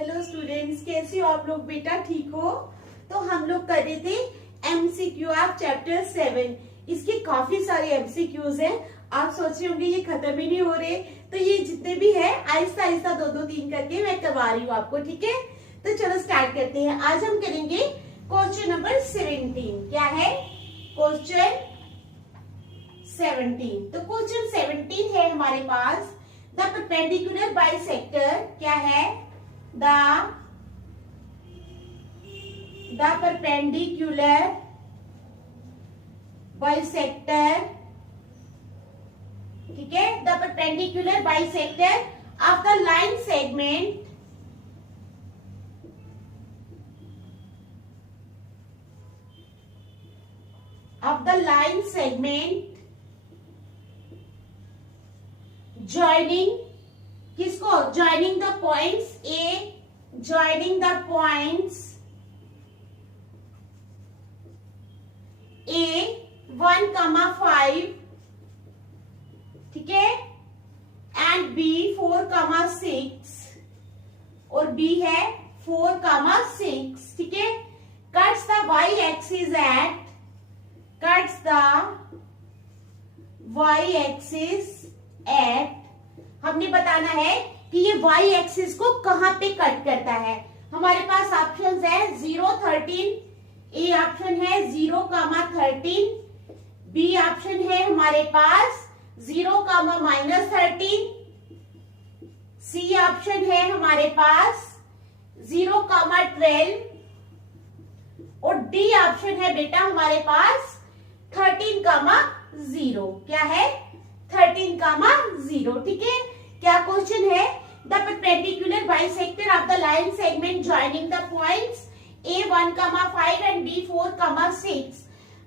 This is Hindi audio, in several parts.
हेलो स्टूडेंट्स, कैसे हो आप लोग? बेटा ठीक हो? तो हम लोग कर रहे थे एमसीक्यू ऑफ चैप्टर 7। इसके काफी सारे एमसीक्यूज हैं। आप सोच रहे होंगे ये खत्म ही नहीं हो रहे, तो ये जितने भी है आहिस्ता आहिस्ता दो दो तीन करके मैं करवा रही हूँ आपको, ठीक है? तो चलो स्टार्ट करते हैं। आज हम करेंगे क्वेश्चन नंबर 17। क्या है? क्वेश्चन 17। तो क्वेश्चन 17 है हमारे पास, द परपेंडिकुलर बाइसेक्टर क्या है? The perpendicular bisector, ठीक है? The perpendicular bisector of the line segment joining किसको? Joining the points A 1,5, ठीक है, एंड B 4,6 और B है 4,6, ठीक है। Cuts the y-axis at हमने बताना है कि ये y एक्सिस को कहां पे कट करता है। हमारे पास ऑप्शंस है 0, 13, ए ऑप्शन है 0,13, बी ऑप्शन है हमारे पास 0,-13, सी ऑप्शन है हमारे पास 0,12 और डी ऑप्शन है बेटा हमारे पास 13,0। क्या है? 13,0, ठीक है। क्या क्वेश्चन है? The perpendicular bisector of the line segment joining the points A 1,5 and B 4,6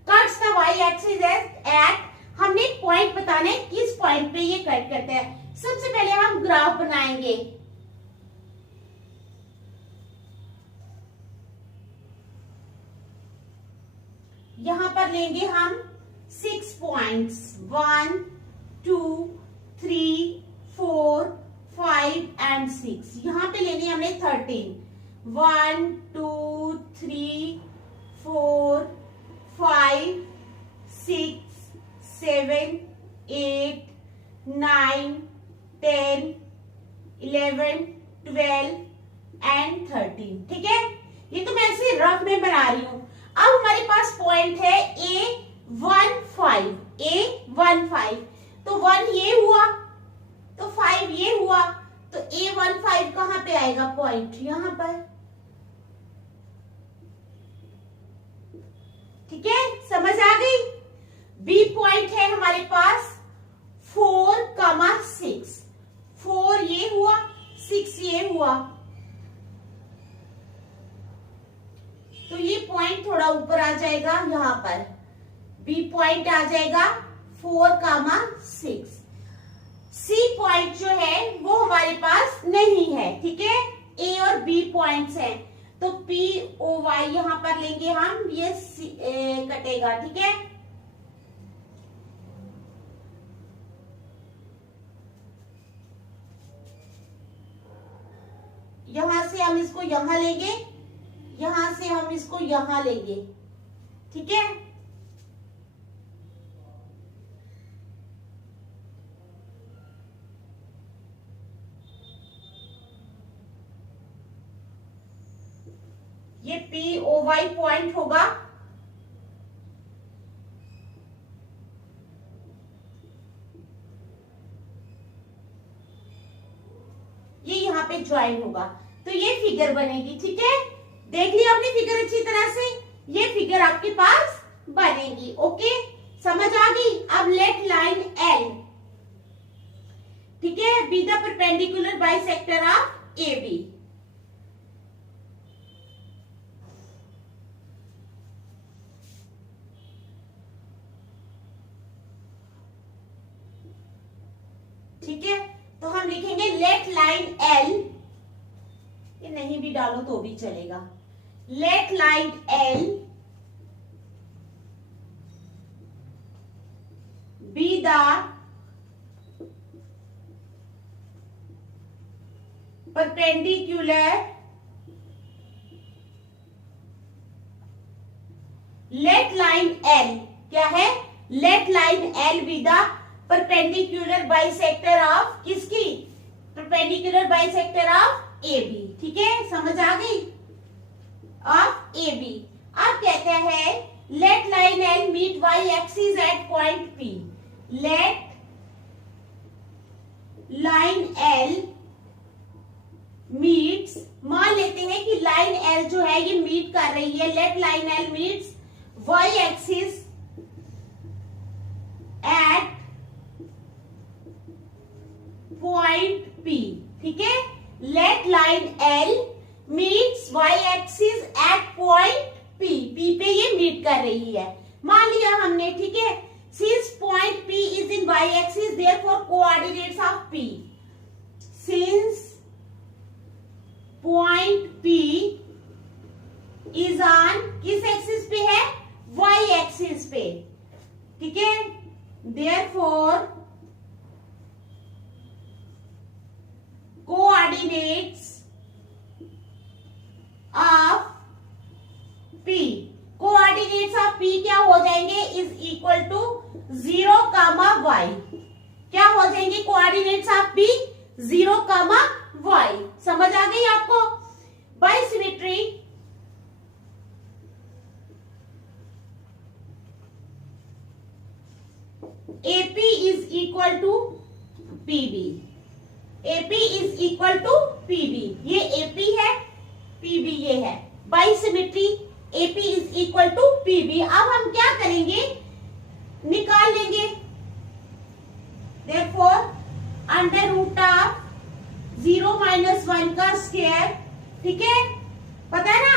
cuts the y axis at, हमने पॉइंट बताना है किस पॉइंट पे ये कट करता है। सबसे पहले हम ग्राफ बनाएंगे। यहां पर लेंगे हम 6 पॉइंट्स, 1, 2, 3, 4, 5 एंड 6। यहां पे लेनी हमने 13, 1, 2, 3, 4, 5, 6, 7, 8, 9, 10, 11, 12 एंड 13, ठीक है। ये तो मैं ऐसे रफ में बना रही हूं। अब हमारे पास पॉइंट है A15, A15, तो 1 ये हुआ, तो 5 ये हुआ, तो A15 कहां पे आएगा? पॉइंट यहां पर, ठीक है, समझ आ गई। बी पॉइंट है हमारे पास 4,6, 4 ये हुआ, 6 ये हुआ, तो ये पॉइंट थोड़ा ऊपर आ जाएगा, यहां पर बी पॉइंट आ जाएगा 4,6। सी पॉइंट जो है वो हमारे पास नहीं है, ठीक है। ए और बी पॉइंट्स हैं, तो पी ओ वाई यहां पर लेंगे हम, ये कटेगा, ठीक है। यहां से हम इसको यहां लेंगे, यहां से हम इसको यहां लेंगे, ठीक है। ये पी ओ वाई पॉइंट होगा, ये यहां पे ज्वाइन होगा, तो ये फिगर बनेगी, ठीक है। देख लिया आपने फिगर अच्छी तरह से? ये फिगर आपके पास बनेगी, ओके, समझ आ गई। अब लेट लाइन L, ठीक है, be the perpendicular bisector of A B. ठीक है, तो हम लिखेंगे लेट लाइन L, ये नहीं भी डालो तो भी चलेगा। Let line L be the perpendicular let line L क्या है, let line L B the perpendicular bisector of किसकी, perpendicular bisector of A B. ठीक है, समझ आ गई, ऑफ ए बी। अब कहते हैं let line L meet Y axis at point P. Let line L meets, मान लेते हैं कि लाइन एल जो है ये मीट कर रही है, let line L meets Y axis at point P. ठीक है, let line L meets Y axis at point P, P पे ये मीट कर रही है, मान लिया हमने। ठीक है, since point P is in Y axis therefore coordinates of P, since point P is on किस एक्सिस पे है, वाई एक्सिस पे। ठीक है, therefore coordinates of P, coordinates of P क्या हो जाएंगे, इज इक्वल टू 0, y। क्या हो जाएंगे कोऑर्डिनेट्स ऑफ पी, 0, y। समझ आ गई आपको। By symmetry AP is equal to PB, AP is equal to PB, ये AP है, PB ये है। By symmetry AP is equal to PB। अब हम क्या करेंगे, निकाल लेंगे। Therefore, under root of 0 minus 1 का स्क्वायर, ठीक है, पता है ना,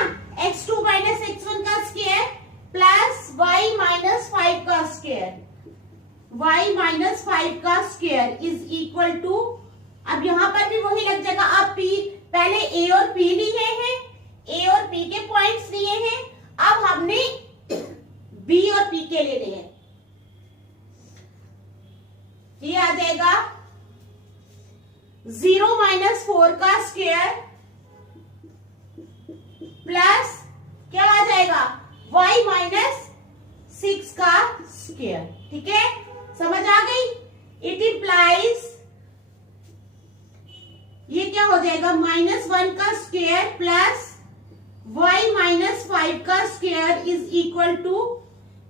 x2 माइनस x1 का स्क्वायर प्लस y माइनस 5 का स्क्वायर, y माइनस 5 का स्क्वायर इज इक्वल टू, अब यहां पर भी वही लग जाएगा। अब p पहले a और p लिए हैं, a और p के पॉइंट्स लिए हैं, अब हमने b और p के लेने हैं। ये आ जाएगा 0 माइनस 4 का स्क्वायर प्लस क्या आ जाएगा, y माइनस 6 का स्क्वायर। ठीक है, समझ आ गई। इट इंप्लाइज, ये क्या हो जाएगा, -1 का स्क्वायर प्लस y माइनस 5 का स्क्वायर इज इक्वल टू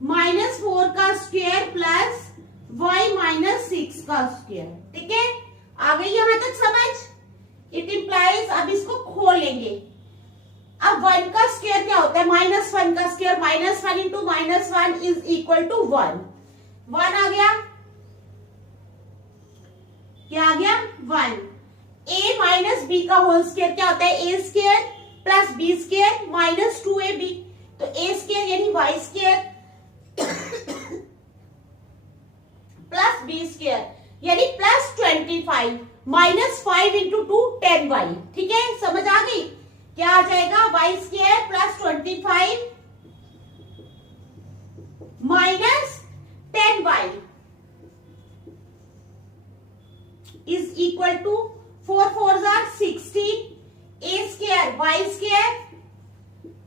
-4 का स्क्वायर प्लस y माइनस 6 का स्क्वायर। ठीक है, आ गई यहां तक समझ। इट इंप्लाइज, अब इसको खोल लेंगे। अब 1 का स्क्वायर क्या होता है, -1 का square, -1 into -1 is equal to 1, 1 आ गया, क्या आ गया, 1। a माइनस बी का होल स्क्वायर क्या होता है, a square plus B square minus 2ab, तो a स्क्वायर यानी y square plus B square यानी प्लस 25 माइनस 5 इंटू 2 10y। ठीक है, समझ आ गई। क्या आ जाएगा, y square plus 25 minus 10y is equal to 4 4 जार 16, a square y square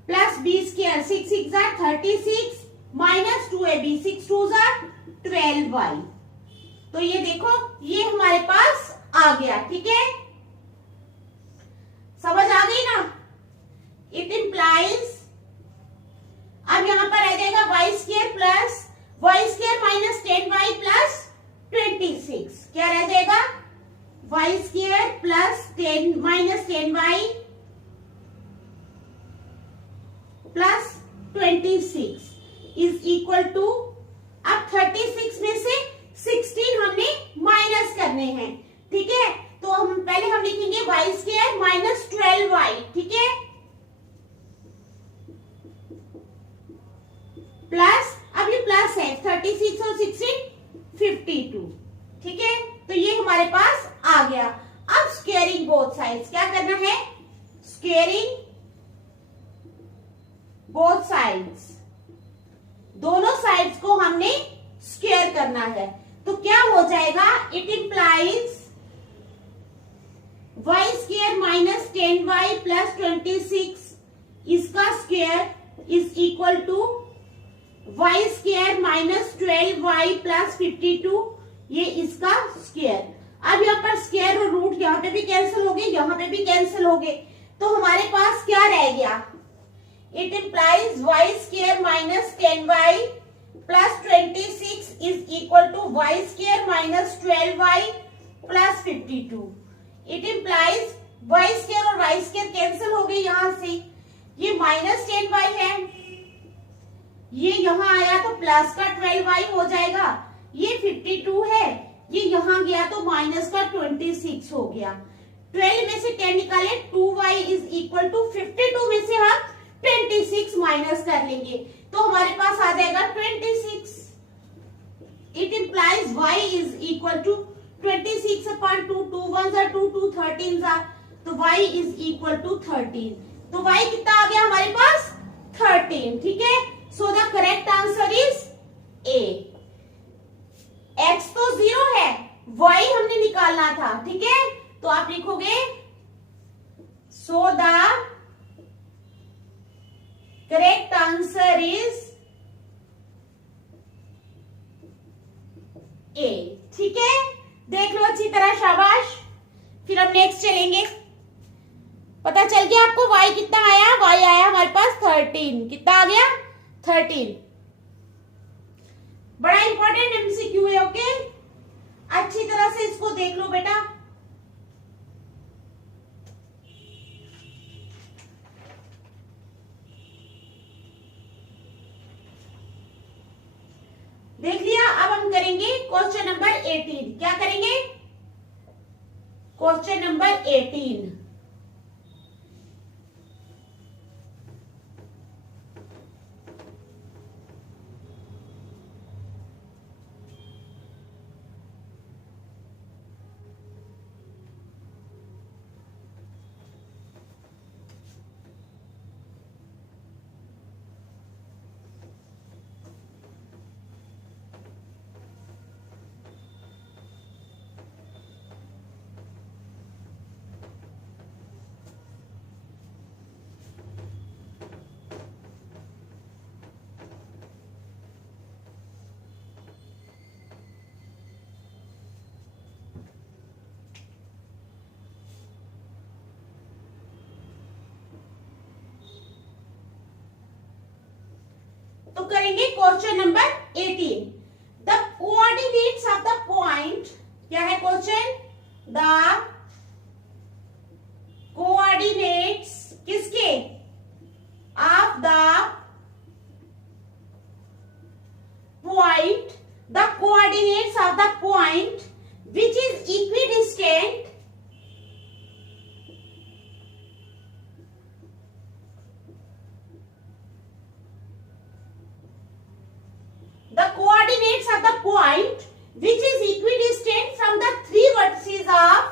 plus b square 6 6 जार 36 माइनस 2ab 6 2 जार 12y। तो ये देखो, ये हमारे पास आ गया। ठीक है, समझ आ गई ना। इट इंप्लाइज, अब यहां पर आ जाएगा y square plus y square minus 10y plus 26, क्या रह जाएगा, y square plus 10 minus 10y plus 26 is equal to, अब 36 में से 16 हमने माइनस करने हैं। ठीक है, तो हम पहले लिखेंगे y स्क्वायर माइनस 12y। ठीक है, प्लस, अब ये प्लस है, 36 और 16 52। ठीक है, तो ये हमारे पास आ गया। अब स्क्वेयरिंग बोथ साइड्स, क्या करना है, स्क्वेयरिंग बोथ साइड्स, दोनों साइड्स को हमने स्क्वेयर करना है। तो क्या हो जाएगा, it implies y square minus 10y plus 26 इसका square is equal to Y square minus 12y plus 52, ये इसका स्क्वायर। अब यहाँ पर स्क्वायर और रूट यहाँ पे भी कैंसिल हो गए, यहाँ पे भी कैंसिल हो गए, तो हमारे पास क्या रह गया? It implies Y square minus 10y plus 26 is equal to Y square minus 12y plus 52। It implies Y square और वाई स्क्वायर कैंसिल हो गए यहां से, ये माइनस 10y है, ये यहाँ आया तो प्लस का 12y हो जाएगा, ये 52 है, ये यहाँ गया तो माइनस का 26 हो गया। 12 में से 10 निकाले, 2y इज इक्वल टू 52 में से हम 26 माइनस कर लेंगे तो हमारे पास आ जाएगा 26। It implies y is equal to 26 upon 2, 2 1 are 2, 2 13 are, तो y इज इक्वल टू 13। तो y कितना आ गया हमारे पास? 13। ठीक है, so the correct answer is A। x तो 0 है, y हमने निकालना था। ठीक है, तो आप लिखोगे so the correct answer is A। ठीक है, देख लो अच्छी तरह, शाबाश। फिर हम नेक्स्ट चलेंगे। पता चल गया आपको y कितना आया? y आया हमारे पास 13। कितना आ गया? 13। बड़ा इंपॉर्टेंट एमसीक्यू है, ओके, अच्छी तरह से इसको देख लो बेटा। देख लिया, अब हम करेंगे क्वेश्चन नंबर 18। क्या करेंगे? Question number 18। तो करेंगे question number 18। The coordinates of the point, क्या है क्वेश्चन? द कोऑर्डिनेट्स किसके? Of the point, the coordinates of the point which is equidistant of the point which is equidistant from the three vertices of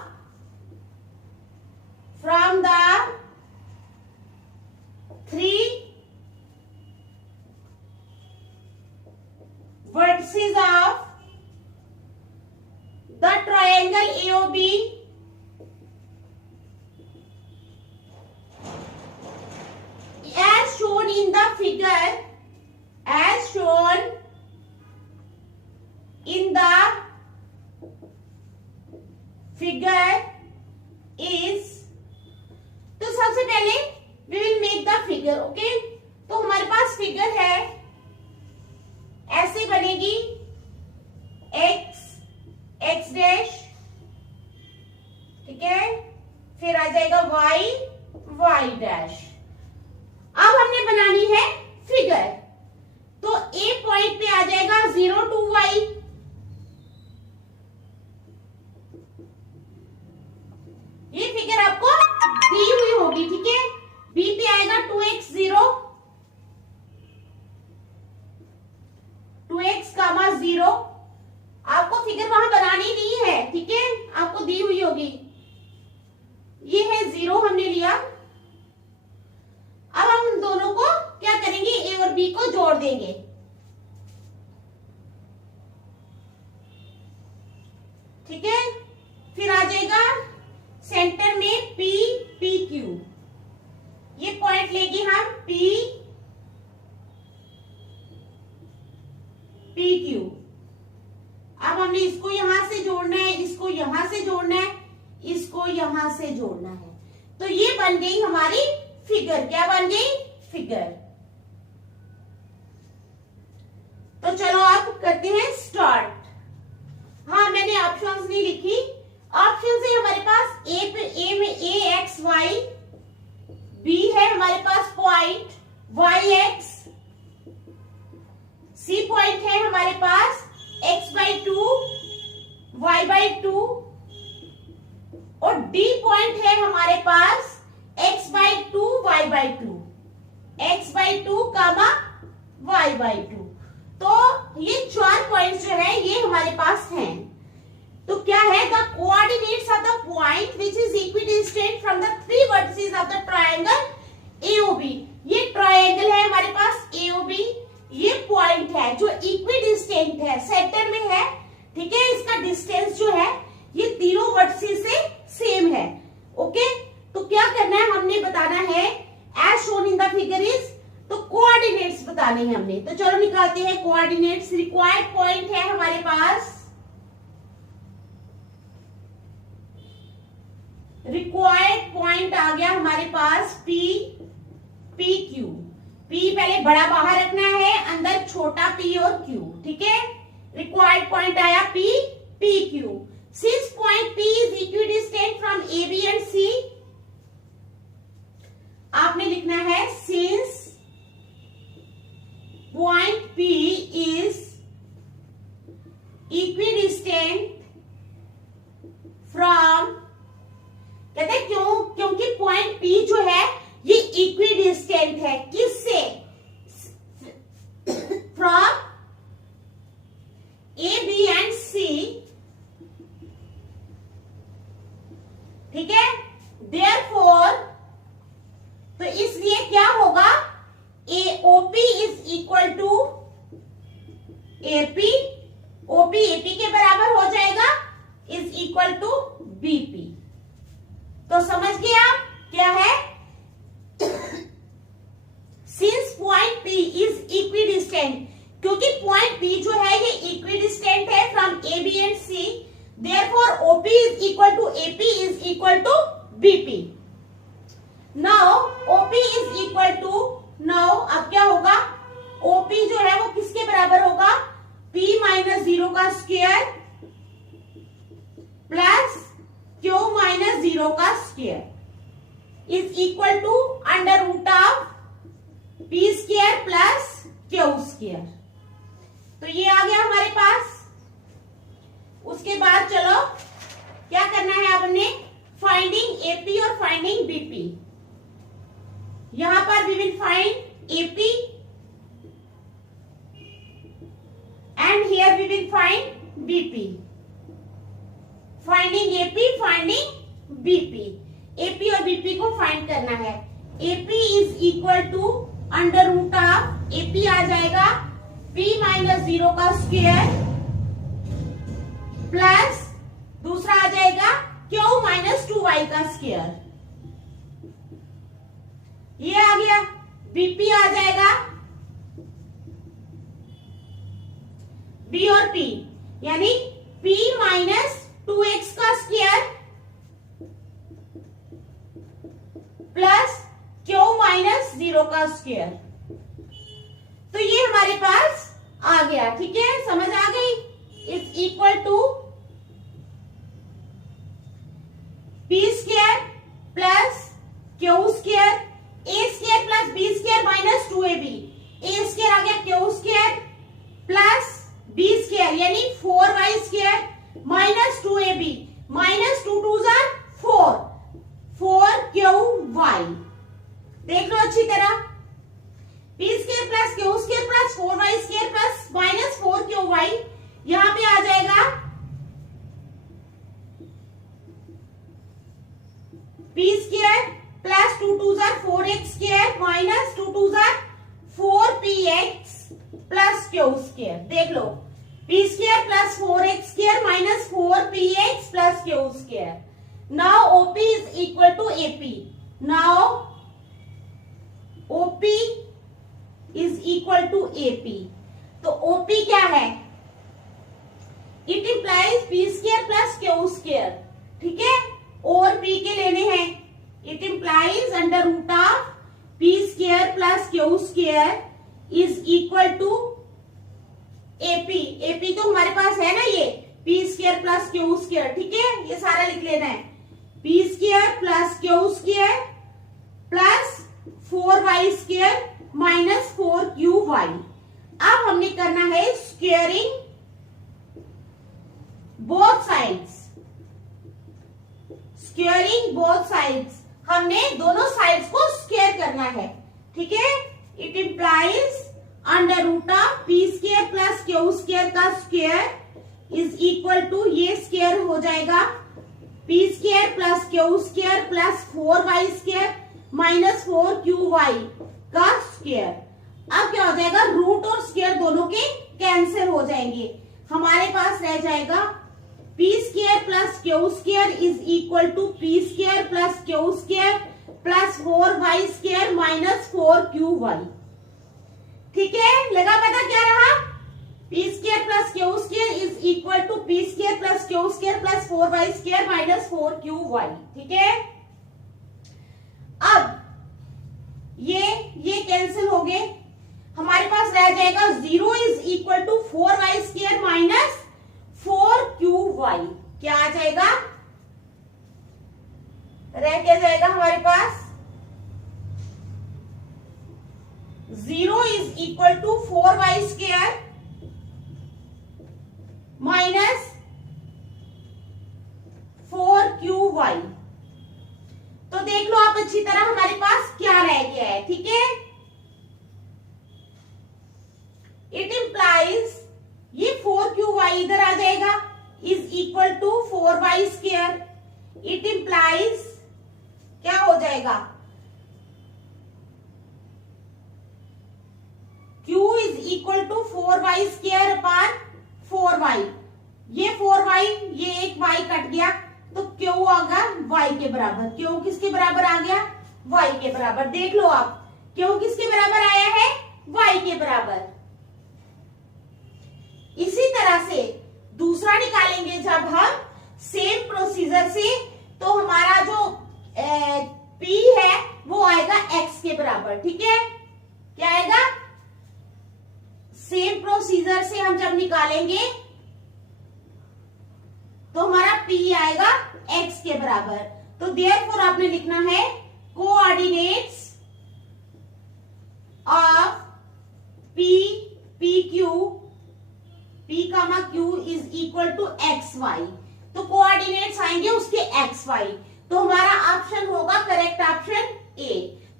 the triangle AOB as shown in the figure, as shown in the figure is, तो सबसे पहले we will make the figure, okay? तो हमारे पास फिगर है, ऐसे बनेगी x x डैश, ठीक है, फिर आ जाएगा y y डैश। अब हमने बनानी है फिगर, तो A पॉइंट पे आ जाएगा 0 to y, ये फिगर आपको दी हुई होगी, ठीक है। B पे आएगा 2x 0, 2x, 0। आपको फिगर वहां बनानी नहीं है, ठीक है, आपको दी हुई होगी। ये है 0 हमने लिया। अब हम दोनों को क्या करेंगे, A और B को जोड़ देंगे, ठीक है। फिर आ जाएगा सेंटर में P P Q, ये पॉइंट लेंगे हम P को यहां से जोड़ना है। तो ये बन गई हमारी फिगर। क्या बन गई? फिगर। तो चलो आप करते हैं स्टार्ट। हाँ, मैंने ऑप्शंस नहीं लिखी। ऑप्शन से हमारे पास ए में ए एक्स वाई, बी है हमारे पास point Y X, C point है हमारे पास x/2 y/2 और डी पॉइंट है हमारे पास x/2 y/2, x/2 कामा y/2। तो ये 4 पॉइंट्स जो है ये हमारे पास हैं। तो क्या है? The coordinates of the point which is equidistant from the 3 vertices of the triangle AOB। ये ट्रायंगल है हमारे पास AOB, ये पॉइंट है जो इक्विडिस्टेंट है, सेंटर में है। ठीक है, इसका डिस्टेंस जो है ये तीनों वर्टिसेस से सेम है। ओके, तो क्या करना है? हमने बताना है as shown in the figure is, तो कोऑर्डिनेट्स बताने हैं हमने। तो चलो निकालते हैं कोऑर्डिनेट्स। रिक्वायर्ड पॉइंट है हमारे पास, रिक्वायर्ड पॉइंट आ गया हमारे पास P Q। P पहले बड़ा बाहर रखना है, अंदर छोटा P और Q। ठीक है, रिक्वायर्ड पॉइंट आया P Q। Since point P is equidistant from AB and C, आपने लिखना है since point P is equidistant from, कहते हैं क्योंकि पॉइंट P जो है ये इक्विडिस्टेंट है किससे? From A, B and C। ठीक है, देयरफॉर तो इसलिए क्या होगा? OP is equal to AP, OP AP के बराबर हो जाएगा, इज इक्वल टू BP। तो समझ गए आप क्या है? Since point P is equidistant, क्योंकि पॉइंट P जो है ये इक्विडिस्टेंट है from AB and C, therefore OP is equal to AP is equal to BP। Now OP is equal to, now अब क्या होगा? OP जो है वो किसके बराबर होगा? P माइनस 0 का स्क्वायर प्लस Q माइनस 0 का square is equal to under root of P square plus Q square. तो ये आ गया हमारे पास। उसके बाद चलो क्या करना है? आपने फाइंडिंग AP और फाइंडिंग BP। यहां पर we will find AP and here we will find BP। Finding AP, finding BP। AP और BP को फाइंड करना है। AP is equal to under root of, AP आ जाएगा P माइनस 0 का स्क्वायर प्लस दूसरा आ जाएगा Q माइनस 2y का स्क्वायर। ये आ गया। BP आ जाएगा B और P, यानी P माइनस 2x का स्क्वायर प्लस Q माइनस 0 का स्क्वायर। तो ये हमारे पास आ गया। ठीक है, समझ आ गई? Is equal to P square plus Q square, A square plus B square minus 2AB, A square आ गया Q square plus B square यानी 4y square minus 2AB, minus 2 2 4, 4QY। देख लो अच्छी तरह, P square plus Q square plus 4y square plus minus 4QY, यहां पे आ जाएगा P स्क्वायर प्लस 2 2 4x square minus 2 2 4px plus Q square. देख लो, P square plus 4x square minus 4px plus Q square. Now OP is equal to AP। Now OP is equal to AP। तो OP क्या है? It implies P square plus Q square. ठीक है, और पी के लेने हैं। It implies under root of P square plus Q square is equal to AP. AP तो हमारे पास है ना, ये P square plus Q square, ठीक है, ये सारा लिख लेना है। P square plus Q square plus 4y square minus 4qy। अब हमने करना है squaring both sides. Squaring both sides, हमने दोनों साइड्स को स्क्वेयर करना है, ठीक है। It implies under root of P square plus Q square का स्क्वायर इज इक्वल टू, ये स्क्वायर हो जाएगा P square plus Q square plus 4y square minus 4qy का स्क्वायर। अब क्या हो जाएगा, रूट और स्क्वायर दोनों के कैंसिल हो जाएंगे। हमारे पास रह जाएगा P square plus Q square is equal to P square plus Q square plus 4y square minus 4qy, ठीक है। लगा पता क्या रहा, P square plus Q square is equal to P square plus Q square plus 4y square minus 4qy, ठीक है। अब ये कैंसिल हो गए, हमारे पास रह जाएगा 0 is equal to 4y square minus 4qy। क्या आ जाएगा, रह क्या जाएगा हमारे पास, 0 is equal to 4y square minus 4qy। तो देख लो आप अच्छी तरह हमारे पास क्या रह गया है, ठीक है। इट इम्प्लाइज ये 4qy इधर आ जाएगा is equal to 4y square. It implies क्या हो जाएगा, q is equal to 4y square upon 4y। ये 4y, ये एक y कट गया तो q आगा y के बराबर। q किसके बराबर आ गया, y के बराबर। देख लो आप, q किसके बराबर आया है, y के बराबर। इसी तरह से दूसरा निकालेंगे जब हम सेम प्रोसीजर से, तो हमारा जो p है वो आएगा x के बराबर, ठीक है। क्या आएगा, सेम प्रोसीजर से हम जब निकालेंगे तो हमारा p आएगा x के बराबर। तो देयरफॉर आपने लिखना है coordinates of p comma q is equal to xy। तो कोऑर्डिनेट्स आएंगे उसके xy, तो हमारा ऑप्शन होगा करेक्ट ऑप्शन ए,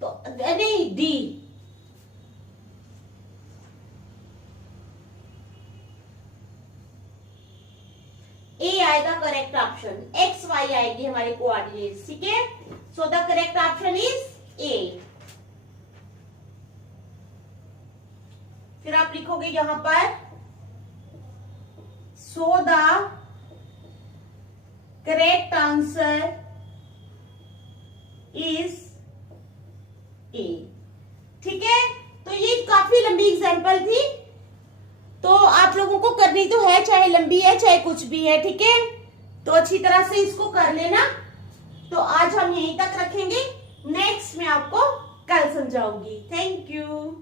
तो नहीं डी। ए आएगा करेक्ट ऑप्शन, एक्स वाई आएगी हमारे कोऑर्डिनेट्स, ठीक है। So the correct option is a. फिर आप लिखोगे यहां पर so the correct answer is a, ठीक है। तो ये काफी लंबी एग्जांपल थी, तो आप लोगों को करनी तो है, चाहे लंबी है चाहे कुछ भी है, ठीक है। तो अच्छी तरह से इसको कर लेना। तो आज हम यहीं तक रखेंगे, नेक्स्ट मैं आपको कल समझाऊंगी। Thank you.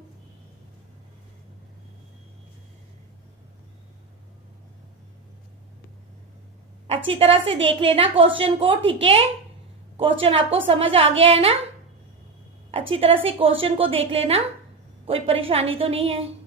अच्छी तरह से देख लेना क्वेश्चन को, ठीक है। क्वेश्चन आपको समझ आ गया है ना, अच्छी तरह से क्वेश्चन को देख लेना, कोई परेशानी तो नहीं है।